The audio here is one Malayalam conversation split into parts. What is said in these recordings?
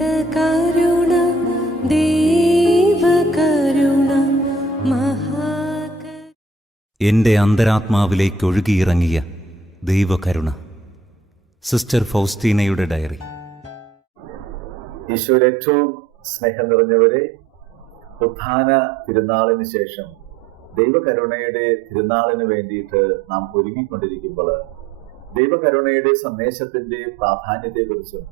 കരുണ ദൈവകരുണ എൻ്റെ അന്തരാത്മാവിലേക്ക് ഒഴുകിയിറങ്ങിയ ദൈവകരുണ. Sister ഫൗസ്റ്റീനയുടെ diary. ഈശോയുടെ ഏറ്റവും സ്നേഹം നിറഞ്ഞവരെ, ഉത്ഥാന തിരുനാളിന് ശേഷം ദൈവകരുണയുടെ തിരുനാളിന് വേണ്ടിയിട്ട് നാം ഒരുങ്ങിക്കൊണ്ടിരിക്കുമ്പോൾ ദൈവകരുണയുടെ സന്ദേശത്തിന്റെ പ്രാധാന്യത്തെക്കുറിച്ചും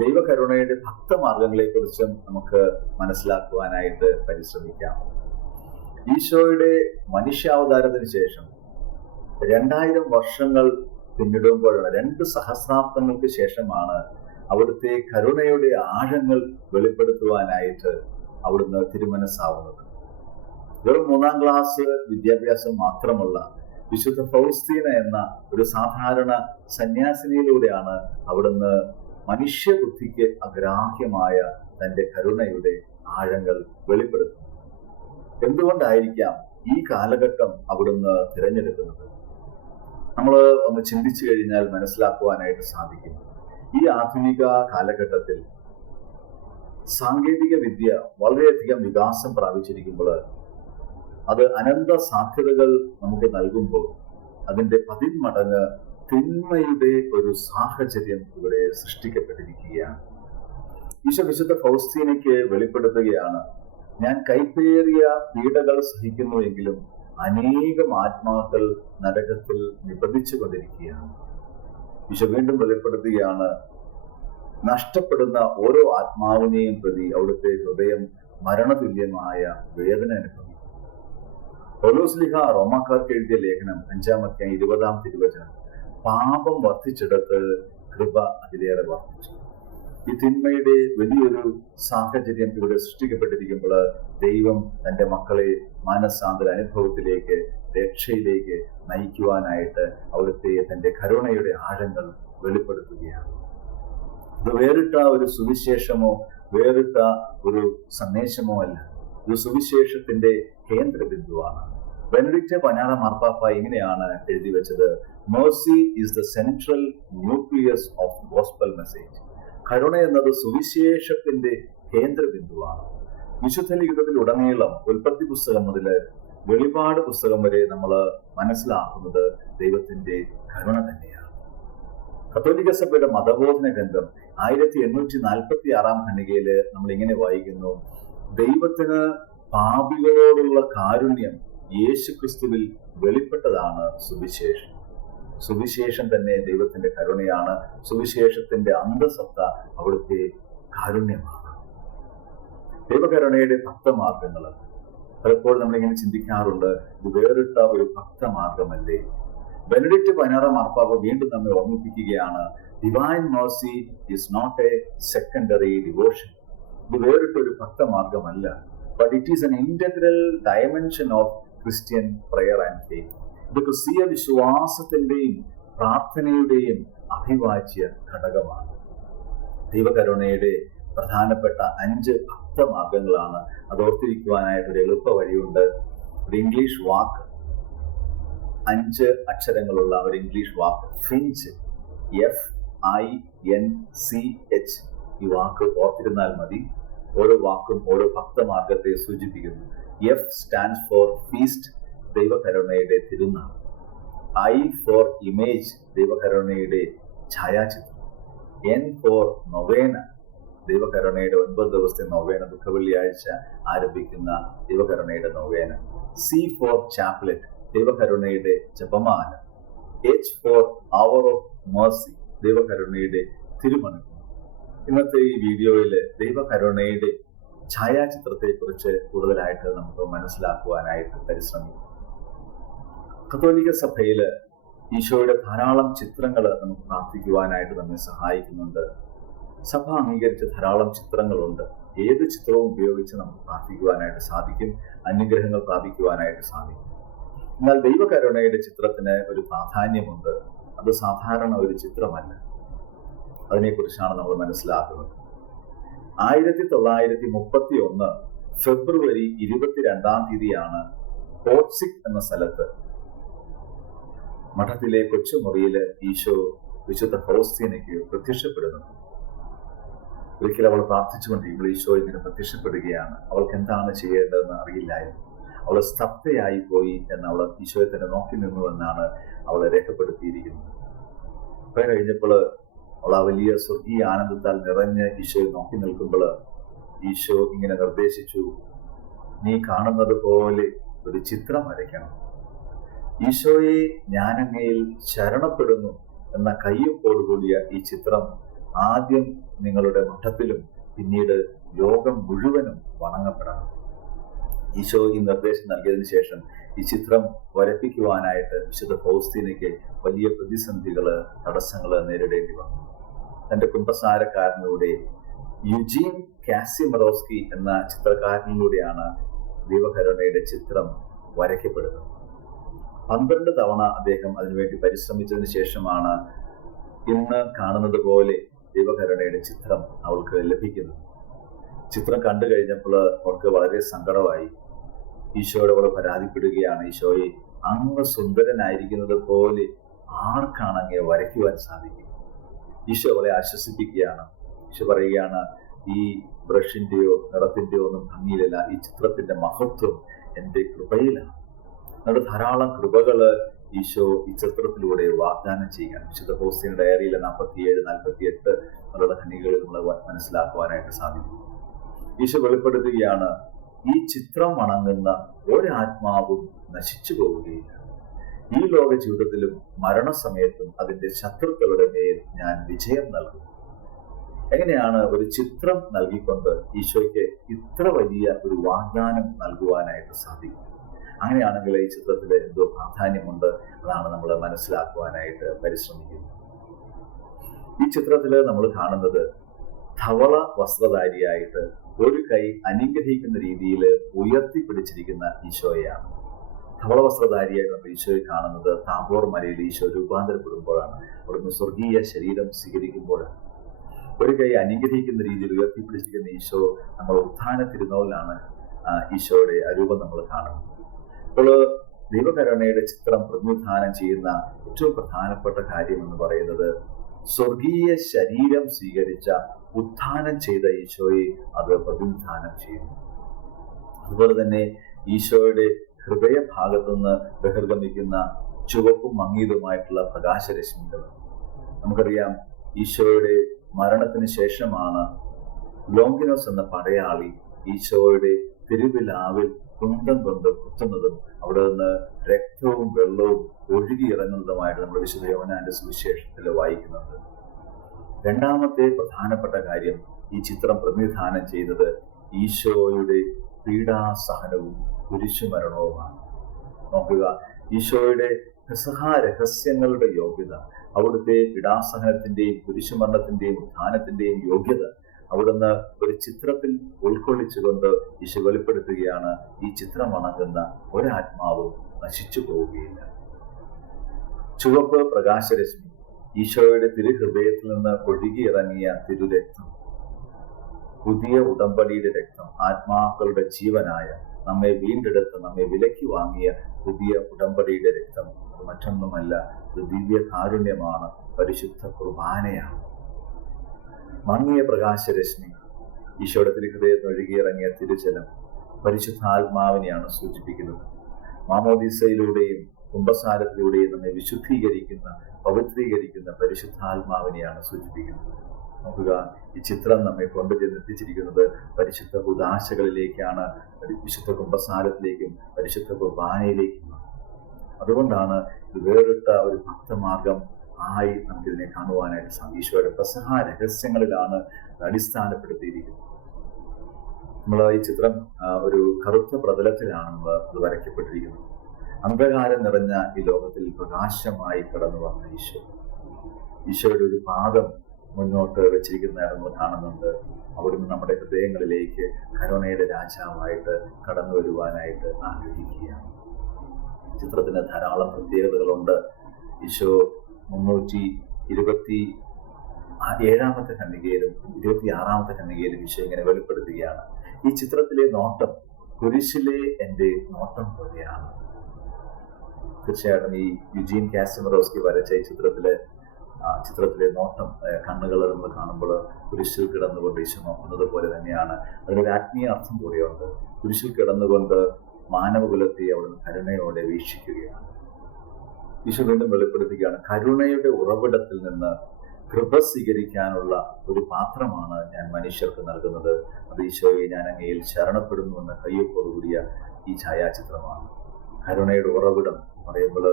ദൈവകരുണയുടെ ഭക്തമാർഗങ്ങളെക്കുറിച്ചും നമുക്ക് മനസ്സിലാക്കുവാനായിട്ട് പരിശ്രമിക്കാം. ഈശോയുടെ മനുഷ്യാവതാരത്തിന് ശേഷം 2000 വർഷങ്ങൾ പിന്നിടുമ്പോഴാണ്, 2 സഹസ്രാബ്ദങ്ങൾക്ക് ശേഷമാണ് അവിടുത്തെ കരുണയുടെ ആഴങ്ങൾ വെളിപ്പെടുത്തുവാനായിട്ട് അവിടുന്ന് തിരുമനസ്സാവുന്നത്. വെറും 3ാം ക്ലാസ് വിദ്യാഭ്യാസം മാത്രമുള്ള വിശുദ്ധ ഫൗസ്റ്റീന എന്ന ഒരു സാധാരണ സന്യാസിനിയിലൂടെയാണ് അവിടുന്ന് മനുഷ്യബുദ്ധിക്ക് അഗ്രാഹ്യമായ തന്റെ കരുണയുടെ ആഴങ്ങൾ വെളിപ്പെടുത്തുന്നത്. എന്തുകൊണ്ടായിരിക്കാം ഈ കാലഘട്ടം അവിടുന്ന് തിരഞ്ഞെടുക്കുന്നത്? നമ്മൾ ഒന്ന് ചിന്തിച്ചു കഴിഞ്ഞാൽ മനസ്സിലാക്കുവാനായിട്ട് സാധിക്കും. ഈ ആധുനിക കാലഘട്ടത്തിൽ സാങ്കേതിക വിദ്യ വളരെയധികം വികാസം പ്രാപിച്ചിരിക്കുമ്പോൾ അത് അനന്ത സാധ്യതകൾ നമുക്ക് നൽകുമ്പോൾ അതിന്റെ 10 മടങ്ങ് തിന്മയുടെ ഒരു സാഹചര്യം ഇവിടെ സൃഷ്ടിക്കപ്പെട്ടിരിക്കുകയാണ്. ഈശോ വിശുദ്ധ ഫൗസ്റ്റീനയ്ക്ക് വെളിപ്പെടുത്തുകയാണ്, ഞാൻ കൈപ്പേറിയ പീഡകൾ സഹിക്കുന്നുവെങ്കിലും അനേകം ആത്മാക്കൾ നരകത്തിൽ നിബന്ധിച്ചു കൊണ്ടിരിക്കുകയാണ്. ഈശോ വീണ്ടും വെളിപ്പെടുത്തുകയാണ്, നഷ്ടപ്പെടുന്ന ഓരോ ആത്മാവിനെയും പ്രതി അവിടുത്തെ ഹൃദയം മരണതുല്യമായ വേദന അനുഭവിക്കും. പൗലോസ്ലീഹ റോമാക്കാർക്ക് എഴുതിയ ലേഖനം 5-ാം അധ്യായം 20-ാം തിരുവചനം, പാപം വർദ്ധിച്ചിടത്ത് കൃപ അതിലേറെ വർദ്ധിച്ചു. ഈ തിന്മയുടെ വലിയൊരു സാഹചര്യം ഇവിടെ സൃഷ്ടിക്കപ്പെട്ടിരിക്കുമ്പോൾ ദൈവം തന്റെ മക്കളെ മാനസാന്തര അനുഭവത്തിലേക്ക്, രക്ഷയിലേക്ക് നയിക്കുവാനായിട്ട് അവിടുത്തെ തന്റെ കരുണയുടെ ആഴങ്ങൾ വെളിപ്പെടുത്തുകയാണ്. ഇത് വേറിട്ട ഒരു സുവിശേഷമോ വേറിട്ട ഒരു സന്ദേശമോ അല്ല, ഇത് സുവിശേഷത്തിന്റെ കേന്ദ്ര ബിന്ദുവാണ്. ബെനഡിക്ട് 16 മാർപ്പാപ്പ ഇങ്ങനെയാണ് എഴുതി വെച്ചത്, mercy is the central nucleus of gospel message. കരുണ എന്നത് സുവിശേഷത്തിന്റെ കേന്ദ്ര ബിന്ദുവാണ്. വിശുദ്ധ ലിഖിതത്തിലുടനീളം ഉൽപ്പത്തി പുസ്തകം മുതൽ വെളിപാട് പുസ്തകം വരെ നമ്മൾ മനസ്സിലാക്കുന്നത് ദൈവത്തിന്റെ കരുണ തന്നെയാണ്. കത്തോലിക്ക സഭയുടെ മതബോധന ഗ്രന്ഥം 1846-ാം ഖണ്ഡികയില് നമ്മൾ ഇങ്ങനെ വായിക്കുന്നു, ദൈവത്തിന് പാപികളോടുള്ള കാരുണ്യം യേശു ക്രിസ്തുവിൽ വെളിപ്പെട്ടതാണ് സുവിശേഷം. സുവിശേഷം തന്നെ ദൈവത്തിന്റെ കരുണയാണ്. സുവിശേഷത്തിന്റെ അന്തസത്ത അവിടുത്തെ കാരുണ്യമാണ്. ദൈവകരുണയുടെ ഭക്തമാർഗങ്ങൾ പലപ്പോഴും നമ്മളിങ്ങനെ ചിന്തിക്കാറുണ്ട്, ഇത് വേറിട്ട ഒരു ഭക്തമാർഗമല്ലേ? ബെനഡിക്ട് 16-ാം മാർപ്പാപ്പ വീണ്ടും നമ്മെ ഓർമ്മിപ്പിക്കുകയാണ്, divine mercy is not a secondary devotion. ഇത് വേറിട്ടൊരു ഭക്തമാർഗമല്ല, but it is an integral dimension of Christian prayer and faith. ഇത് ക്രിസ്തീയ വിശ്വാസത്തിന്റെയും പ്രാർത്ഥനയുടെയും അഭിവാജ്യ ഘടകമാണ്. ദൈവകരുണയുടെ പ്രധാനപ്പെട്ട 5 ഭക്തമാർഗങ്ങളാണ്. അത് ഓർത്തിരിക്കുവാനായിട്ടൊരു എളുപ്പ വഴിയുണ്ട്. ഒരു ഇംഗ്ലീഷ് വാക്ക്, 5 അക്ഷരങ്ങളുള്ള ഒരു ഇംഗ്ലീഷ് വാക്ക്, ഫിഞ്ച്, FINCH. ഈ വാക്ക് ഓർത്തിരുന്നാൽ മതി. ഓരോ വാക്കും ഓരോ ഭക്തമാർഗത്തെ സൂചിപ്പിക്കുന്നു. F സ്റ്റാൻഡ്സ് ഫോർ ഫീസ്റ്റ്, ദൈവകരുണയുടെ തിരുനാൾ. I ഫോർ ഇമേജ്, ദൈവകരുണയുടെ ഛായാചിത്രം. N ഫോർ നൊവേന, ദൈവകരുണയുടെ 9 ദിവസത്തെ നൊവേന, ദുഃഖവെള്ളിയാഴ്ച ആരംഭിക്കുന്ന ദൈവകരുണയുടെ നൊവേന. C ഫോർ ചാപ്ലറ്റ്, ദൈവകരുണയുടെ ജപമാല. H for hour of mercy, ദൈവകരുണയുടെ തിരുമണി. ഇന്നത്തെ ഈ വീഡിയോയിൽ ദൈവകരുണയുടെ ഛായാചിത്രത്തെക്കുറിച്ച് കൂടുതലായിട്ട് നമുക്ക് മനസ്സിലാക്കുവാനായിട്ട് പരിശ്രമിക്കും. കത്തോലിക്ക സഭയിൽ ഈശോയുടെ ധാരാളം ചിത്രങ്ങൾ നമുക്ക് പ്രാർത്ഥിക്കുവാനായിട്ട് നമ്മെ സഹായിക്കുന്നുണ്ട്. സഭ അംഗീകരിച്ച ധാരാളം ചിത്രങ്ങളുണ്ട്. ഏത് ചിത്രവും ഉപയോഗിച്ച് നമുക്ക് പ്രാർത്ഥിക്കുവാനായിട്ട് സാധിക്കും, അനുഗ്രഹങ്ങൾ പ്രാപിക്കുവാനായിട്ട് സാധിക്കും. എന്നാൽ ദൈവകരുണയുടെ ചിത്രത്തിന് ഒരു പ്രാധാന്യമുണ്ട്. അത് സാധാരണ ഒരു ചിത്രമല്ല. അതിനെക്കുറിച്ചാണ് നമ്മൾ മനസ്സിലാക്കുന്നത്. 1931 ഫെബ്രുവരി 22-ാം തീയതിയാണ് പോട്സിക് എന്ന സ്ഥലത്ത് മഠത്തിലെ കൊച്ചുമുറിയില് ഈശോ വിശുദ്ധ ഫൗസ്റ്റീനയ്ക്ക് പ്രത്യക്ഷപ്പെടുന്നത്. ഒരിക്കൽ അവൾ പ്രാർത്ഥിച്ചുകൊണ്ടിരിക്കുമ്പോൾ ഈശോ ഇങ്ങനെ പ്രത്യക്ഷപ്പെടുകയാണ്. അവൾക്ക് എന്താണ് ചെയ്യേണ്ടതെന്ന് അറിയില്ലായിരുന്നു. അവൾ സ്തബ്ധയായി പോയി എന്ന് അവൾ ഈശോയെ തന്നെ നോക്കി നിന്നു എന്നാണ് അവളെ രേഖപ്പെടുത്തിയിരിക്കുന്നത്. കുറെ കഴിഞ്ഞപ്പോൾ അവൾ ആ വലിയ സ്വർഗീയ ആനന്ദത്താൽ നിറഞ്ഞ് ഈശോയെ നോക്കി നിൽക്കുമ്പോൾ ഈശോ ഇങ്ങനെ നിർദ്ദേശിച്ചു, നീ കാണുന്നത് പോലെ ഒരു ചിത്രം വരയ്ക്കണം. ഈശോയെ ഞാൻ അങ്ങയിൽ ശരണപ്പെടുന്നു എന്ന കയ്യൊപ്പോടുകൂടിയ ഈ ചിത്രം ആദ്യം നിങ്ങളുടെ മഠത്തിലും പിന്നീട് ലോകം മുഴുവനും വണങ്ങപ്പെടണം. ഈശോ ഈ നിർദ്ദേശം നൽകിയതിനു ശേഷം ഈ ചിത്രം വരപ്പിക്കുവാനായിട്ട് വിശുദ്ധ ഫൗസ്തീനയ്ക്ക് വലിയ പ്രതിസന്ധികള്, തടസ്സങ്ങള് നേരിടേണ്ടി വന്നു. തന്റെ കുമ്പസാരക്കാരനിലൂടെ യുജീൻ കാസിമറോസ്കി എന്ന ചിത്രകാരനിലൂടെയാണ് ദൈവകരുണയുടെ ചിത്രം വരയ്ക്കപ്പെടുന്നത്. 12 തവണ അദ്ദേഹം അതിനുവേണ്ടി പരിശ്രമിച്ചതിന് ശേഷമാണ് ഇന്ന് കാണുന്നത് പോലെ ദൈവകരുണയുടെ ചിത്രം അവൾക്ക് ലഭിക്കുന്നത്. ചിത്രം കണ്ടു കഴിഞ്ഞപ്പോൾ അവൾക്ക് വളരെ സങ്കടമായി. ഈശോയോട് അവൾ പരാതിപ്പെടുകയാണ്, ഈശോയെ, അങ്ങ് സുന്ദരനായിരിക്കുന്നത് പോലെ ആർക്കാണ് അങ്ങയെ വരയ്ക്കുവാൻ സാധിക്കും? ഈശോ അവളെ ആശ്വസിപ്പിക്കുകയാണ്. ഈശോ പറയുകയാണ്, ഈ ബ്രഷിന്റെയോ നിറത്തിന്റെയോ ഒന്നും ഭംഗിയിലല്ല, ഈ ചിത്രത്തിന്റെ മഹത്വം എൻ്റെ കൃപയിലാണ്. നമ്മുടെ ധാരാളം കൃപകള് ഈശോ ഈ ചിത്രത്തിലൂടെ വാഗ്ദാനം ചെയ്യുകയാണ്. വിശുദ്ധ ഫൗസ്തീന ഡയറിയിലെ 47, 48 എന്നുള്ള ഖണ്ഡികകളിൽ നമ്മൾ മനസ്സിലാക്കുവാനായിട്ട് സാധിക്കും. ഈശോ വെളിപ്പെടുത്തുകയാണ്, ഈ ചിത്രം വണങ്ങുന്ന ഒരാത്മാവും നശിച്ചു പോവുകയില്ല. ഈ ലോക ജീവിതത്തിലും മരണസമയത്തും അതിന്റെ ശത്രുക്കളുടെ മേൽ ഞാൻ വിജയം നൽകും. എങ്ങനെയാണ് ഒരു ചിത്രം നൽകിക്കൊണ്ട് ഈശോയ്ക്ക് ഇത്ര വലിയ ഒരു വാഗ്ദാനം നൽകുവാനായിട്ട് സാധിക്കും? അങ്ങനെയാണെങ്കിൽ ഈ ചിത്രത്തിൽ എന്തോ പ്രാധാന്യമുണ്ട്, അതാണ് നമ്മൾ മനസ്സിലാക്കുവാനായിട്ട് പരിശ്രമിക്കുന്നത്. ഈ ചിത്രത്തിൽ നമ്മൾ കാണുന്നത് ധവള വസ്ത്രധാരിയായിട്ട് ഒരു കൈ അനുഗ്രഹിക്കുന്ന രീതിയിൽ ഉയർത്തിപ്പിടിച്ചിരിക്കുന്ന ഈശോയെയാണ്. ധവള വസ്ത്രധാരിയായിട്ട് നമ്മൾ ഈശോയെ കാണുന്നത് താബോർ മലയിൽ ഈശോ രൂപാന്തരപ്പെടുമ്പോഴാണ്, അവിടുന്ന് സ്വർഗീയ ശരീരം സ്വീകരിക്കുമ്പോഴാണ്. ഒരു കൈ അനുഗ്രഹിക്കുന്ന രീതിയിൽ ഉയർത്തിപ്പിടിച്ചിരിക്കുന്ന ഈശോ നമ്മൾ ഉത്ഥാന തിരുനാളിലാണ് ഈശോയുടെ രൂപം നമ്മൾ കാണുന്നത്. അപ്പോൾ ദൈവകരുണയുടെ ചിത്രം പ്രതിനിധാനം ചെയ്യുന്ന ഏറ്റവും പ്രധാനപ്പെട്ട കാര്യം എന്ന് പറയുന്നത് സ്വർഗീയ ശരീരം സ്വീകരിച്ച ഉത്ഥാനം ചെയ്ത ഈശോയെ അത് പ്രതിനിധാനം ചെയ്യുന്നു. അതുപോലെ തന്നെ ഈശോയുടെ ഹൃദയഭാഗത്തുനിന്ന് ബഹിർഗമിക്കുന്ന ചുവപ്പും മങ്ങിയതുമായിട്ടുള്ള പ്രകാശരശ്മികൾ. നമുക്കറിയാം, ഈശോയുടെ മരണത്തിന് ശേഷമാണ് ലോങ്കിനോസ് എന്ന പടയാളി ഈശോയുടെ തിരുവിലാവിൽ കുന്തം കൊണ്ട് കുത്തുന്നതും അവിടെ നിന്ന് രക്തവും വെള്ളവും ഒഴുകിയിറങ്ങുന്നതുമായിട്ട് നമ്മൾ വിശുദ്ധ യോഹന്നാന്റെ സുവിശേഷത്തിൽ വായിക്കുന്നുണ്ട്. രണ്ടാമത്തെ പ്രധാനപ്പെട്ട കാര്യം ഈ ചിത്രം പ്രതിനിധാനം ചെയ്യുന്നത് ഈശോയുടെ പീഡാസഹനവും കുരിശുമരണവുമാണ്. നോക്കുക, ഈശോയുടെ പെസഹ രഹസ്യങ്ങളുടെ യോഗ്യത, അവിടുത്തെ പീഡാസഹനത്തിന്റെയും കുരിശുമരണത്തിന്റെയും ഉത്ഥാനത്തിന്റെയും യോഗ്യത അവിടുന്ന് ഒരു ചിത്രത്തിൽ ഉൾക്കൊള്ളിച്ചുകൊണ്ട് ഈശോ വെളിപ്പെടുത്തുകയാണ്, ഈ ചിത്രം വണങ്ങുന്ന ഒരാത്മാവും നശിച്ചു പോവുകയില്ല. ചുവപ്പ് പ്രകാശരശ്മി, ഈശോയുടെ തിരുഹൃദയത്തിൽ നിന്ന് ഒഴുകിയിറങ്ങിയ തിരുരക്തം, പുതിയ ഉടമ്പടിയുടെ രക്തം, ആത്മാക്കളുടെ ജീവനായ, നമ്മെ വീണ്ടെടുത്ത് നമ്മെ വിലയ്ക്ക് വാങ്ങിയ പുതിയ ഉടമ്പടിയുടെ രക്തം. അത് മറ്റൊന്നുമല്ല, അത് ദിവ്യ കാരുണ്യമാണ്, പരിശുദ്ധ കുർബാനയാണ്. മങ്ങിയ പ്രകാശരശ്മി, ഈശോയുടെ തിരുഹൃദയത്തിൽ ഒഴുകിയിറങ്ങിയ തിരുജലം പരിശുദ്ധാത്മാവിനെയാണ് സൂചിപ്പിക്കുന്നത്. മാമോദീസയിലൂടെയും കുമ്പസാരത്തിലൂടെയും നമ്മെ വിശുദ്ധീകരിക്കുന്ന, പവിത്രീകരിക്കുന്ന പരിശുദ്ധാത്മാവിനെയാണ് സൂചിപ്പിക്കുന്നത്. നോക്കുക, ഈ ചിത്രം നമ്മെ കൊണ്ടുചെന്നെത്തിച്ചിരിക്കുന്നത് പരിശുദ്ധ കുദാശകളിലേക്കാണ്, വിശുദ്ധ കുമ്പസാരത്തിലേക്കും പരിശുദ്ധ കുർബാനയിലേക്കുമാണ്. അതുകൊണ്ടാണ് ഇത് വേറിട്ട ഒരു ഭക്തമാർഗം ആയി നമുക്കിതിനെ കാണുവാനായിട്ട് സാധിക്കും. ഈശോയുടെ പെസഹ രഹസ്യങ്ങളിലാണ് അടിസ്ഥാനപ്പെടുത്തിയിരിക്കുന്നത്. നമ്മൾ ഈ ചിത്രം ഒരു കറുത്ത പ്രതലത്തിലാണ് നമ്മൾ അത് വരയ്ക്കപ്പെട്ടിരിക്കുന്നത്. അന്ധകാരം നിറഞ്ഞ ഈ ലോകത്തിൽ പ്രകാശമായി കടന്നു വന്ന ഈശോയുടെ ഒരു പാദം മുന്നോട്ട് വെച്ചിരിക്കുന്നതാണ് നമ്മൾ കാണുന്നുണ്ട്. അവിടുന്ന് നമ്മുടെ ഹൃദയങ്ങളിലേക്ക് കരുണയുടെ രാജാവായിട്ട് കടന്നു വരുവാനായിട്ട് ആഗ്രഹിക്കുകയാണ്. ചിത്രത്തിന് ധാരാളം പ്രത്യേകതകളുണ്ട്. ഈശോ 327 ഖണ്ഡികയിലും 26 ഖണ്ഡികയിലും ഈശോ ഇങ്ങനെ വെളിപ്പെടുത്തുകയാണ്, ഈ ചിത്രത്തിലെ നോട്ടം കുരിശിലെ എൻ്റെ നോട്ടം പോലെയാണ്. തീർച്ചയായിട്ടും ഈ യുജീൻ കാസിമറോസ്കി വരച്ച ഈ ചിത്രത്തില് ചിത്രത്തിലെ നോട്ടം, കണ്ണുകൾ നമ്മൾ കാണുമ്പോൾ കുരിശിൽ കിടന്നുകൊണ്ട് ഈശോ നോക്കുന്നത് പോലെ തന്നെയാണ്. അതിനൊരു ആത്മീയ അർത്ഥം കൂടിയുണ്ട്. കുരിശിൽ കിടന്നുകൊണ്ട് മാനവകുലത്തെ അവിടുന്ന് കരുണയോടെ വീക്ഷിക്കുകയാണ്. ഈശോ വീണ്ടും വെളിപ്പെടുത്തുകയാണ്, കരുണയുടെ ഉറവിടത്തിൽ നിന്ന് കൃപ സ്വീകരിക്കാനുള്ള ഒരു പാത്രമാണ് ഞാൻ മനുഷ്യർക്ക് നൽകുന്നത്. അത് ഈശോയെ ഞാൻ അങ്ങയിൽ ശരണപ്പെടുന്നു എന്ന കയ്യൊപ്പോടുകൂടിയ ഈ ഛായാചിത്രമാണ്. കരുണയുടെ ഉറവിടം പറയുമ്പോൾ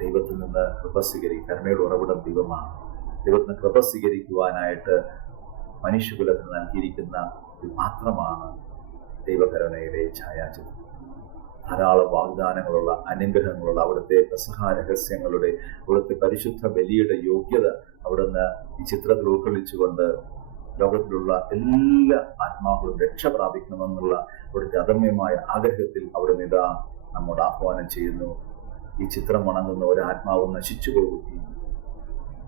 ദൈവത്തിൽ നിന്ന് കൃപ കരുണയുടെ ഉറവിടം ദൈവമാണ്. ദൈവത്തിന് കൃപ സ്വീകരിക്കുവാനായിട്ട് മനുഷ്യകുലത്തിന് നൽകിയിരിക്കുന്ന ഒരു പാത്രമാണ് ദൈവകരുണയുടെ ഛായാചിത്രം. ധാരാളം വാഗ്ദാനങ്ങളുള്ള, അനുഗ്രഹങ്ങളുള്ള, അവിടുത്തെ പെസഹ രഹസ്യങ്ങളുടെ, അവിടുത്തെ പരിശുദ്ധ ബലിയുടെ യോഗ്യത അവിടുന്ന് ഈ ചിത്രത്തിൽ ഉൾക്കൊള്ളിച്ചുകൊണ്ട് ലോകത്തിലുള്ള എല്ലാ ആത്മാക്കളും രക്ഷ പ്രാപിക്കണമെന്നുള്ള അവിടുത്തെ അദമ്യമായ ആഗ്രഹത്തിൽ അവിടുന്ന് ഇതാ നമ്മോട് ആഹ്വാനം ചെയ്യുന്നു. ഈ ചിത്രം വണങ്ങുന്ന ഒരു ആത്മാവും നശിച്ചു പോകുകയും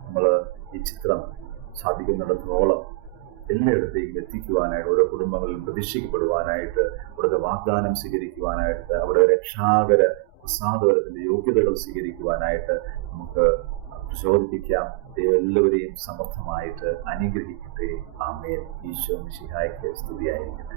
നമ്മൾ ഈ ചിത്രം സാധിക്കുന്നിടത്തോളം എല്ലായിടത്തേക്കും എത്തിക്കുവാനായിട്ട്, ഓരോ കുടുംബങ്ങളിലും പ്രതീക്ഷിക്കപ്പെടുവാനായിട്ട്, അവിടുത്തെ വാഗ്ദാനം സ്വീകരിക്കുവാനായിട്ട്, അവിടെ രക്ഷാകര പ്രസാദവരത്തിന്റെ യോഗ്യതകൾ സ്വീകരിക്കുവാനായിട്ട് നമുക്ക് പ്രചോദിപ്പിക്കാം. ദൈവം എല്ലാവരെയും സമർത്ഥമായിട്ട് അനുഗ്രഹിക്കട്ടെ. ആമേൻ. ഈശോ മിശിഹായ്ക്ക് സ്തുതിയായിരിക്കട്ടെ.